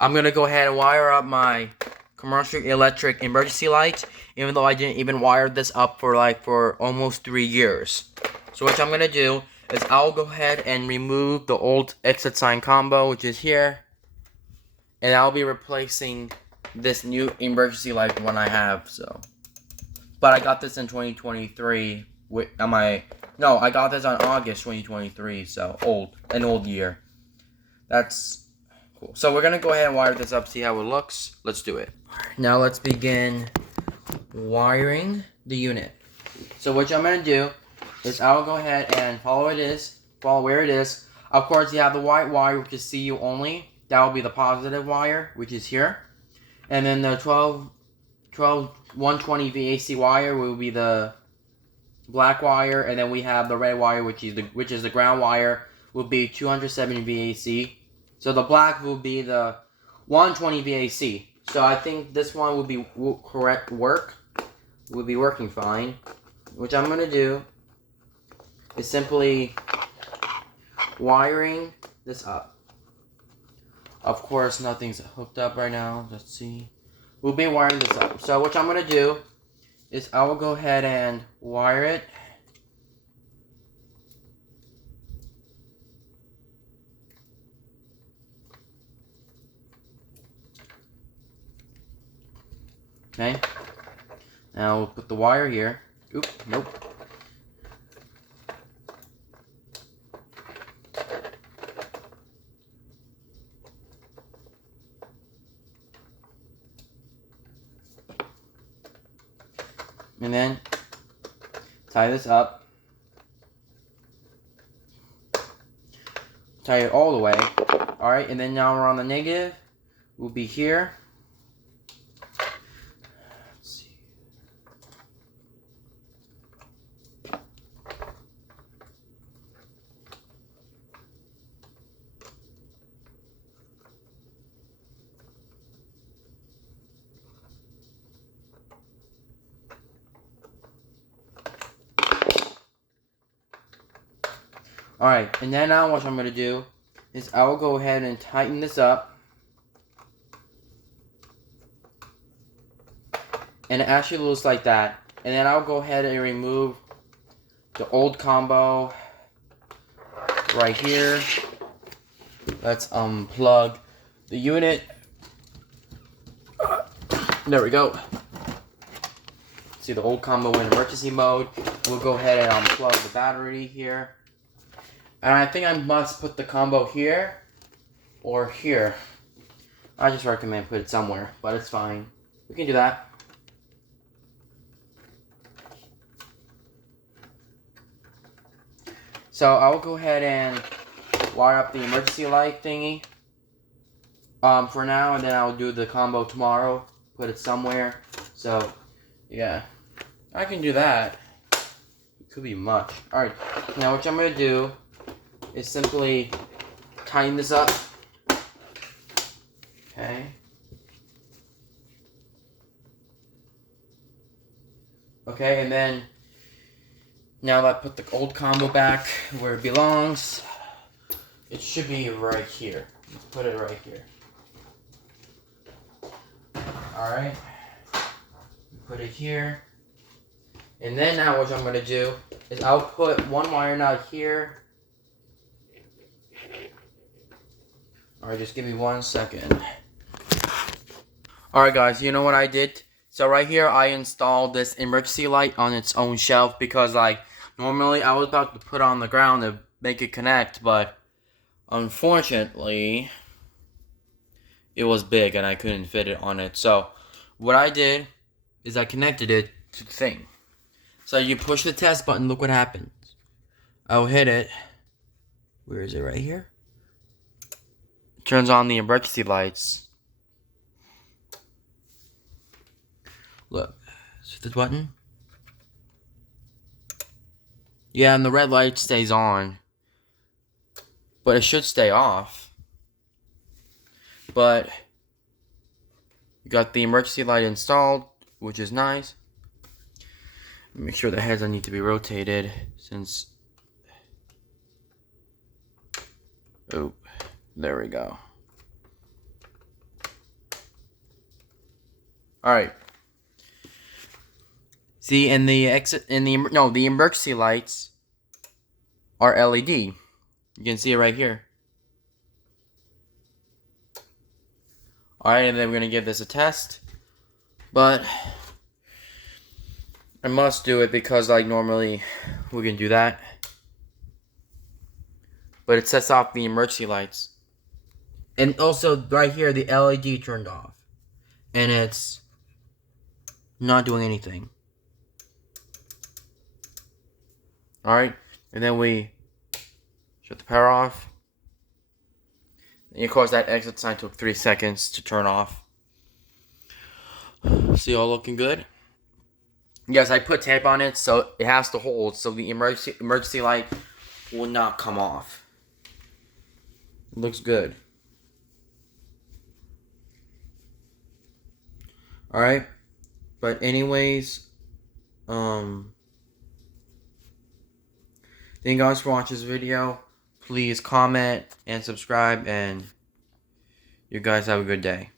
I'm gonna go ahead and wire up my commercial electric emergency light, even though I didn't even wire this up for almost 3 years. So what I'm gonna do is I'll go ahead and remove the old exit sign combo, which is here, and I'll be replacing this new emergency light one I have. But I got this in 2023. I got this on August 2023. So an old year. That's cool. So we're gonna go ahead and wire this up, see how it looks. Let's do it. Now let's begin wiring the unit. So what I'm gonna do is I'll go ahead and follow where it is. Of course, you have the white wire, which is CU only. That will be the positive wire, which is here. And then the 120 VAC wire will be the black wire, and then we have the red wire, which is the ground wire, will be 270 VAC. So the black will be the 120 VAC. So I think this one will be will be working fine. Which I'm gonna do is simply wiring this up. Of course, nothing's hooked up right now. Let's see. We'll be wiring this up. So what I'm gonna do is I will go ahead and wire it. Okay. Now we'll put the wire here. Oop, nope. And then tie this up. Tie it all the way. Alright, and then now we're on the negative. We'll be here. Let's see. Alright, and then now what I'm going to do is I will go ahead and tighten this up. And it actually looks like that. And then I'll go ahead and remove the old combo right here. Let's unplug the unit. There we go. See the old combo in emergency mode. We'll go ahead and unplug the battery here. And I think I must put the combo here or here. I just recommend put it somewhere, but it's fine. We can do that. So I will go ahead and wire up the emergency light thingy for now, and then I'll do the combo tomorrow. Put it somewhere. So yeah, I can do that. It could be much. Alright, now what I'm going to do is simply tighten this up. Okay. Okay, and then now that I put the old combo back where it belongs, it should be right here. Let's put it right here. Alright. Put it here. And then now what I'm going to do is I'll put one wire knot here. Alright, just give me 1 second. Alright guys, you know what I did? So right here I installed this emergency light on its own shelf because normally I was about to put it on the ground to make it connect, but unfortunately it was big and I couldn't fit it on it. So what I did is I connected it to the thing. So you push the test button, look what happens. I'll hit it. Where is it? Right here? Turns on the emergency lights. Look, see this button? Yeah, and the red light stays on. But it should stay off. But you got the emergency light installed, which is nice. Make sure the heads need to be rotated since... Oh, there we go. All right. See, in the the emergency lights are LED. You can see it right here. All right, and then we're gonna give this a test, but I must do it because like normally we can do that, but it sets off the emergency lights, and also right here the LED turned off, and it's not doing anything. All right, and then we shut the power off. And of course, that exit sign took 3 seconds to turn off. See, all looking good. Yes, I put tape on it, so it has to hold, so the emergency light will not come off. It looks good. All right, but anyways, thank you guys for watching this video. Please comment and subscribe, and you guys have a good day.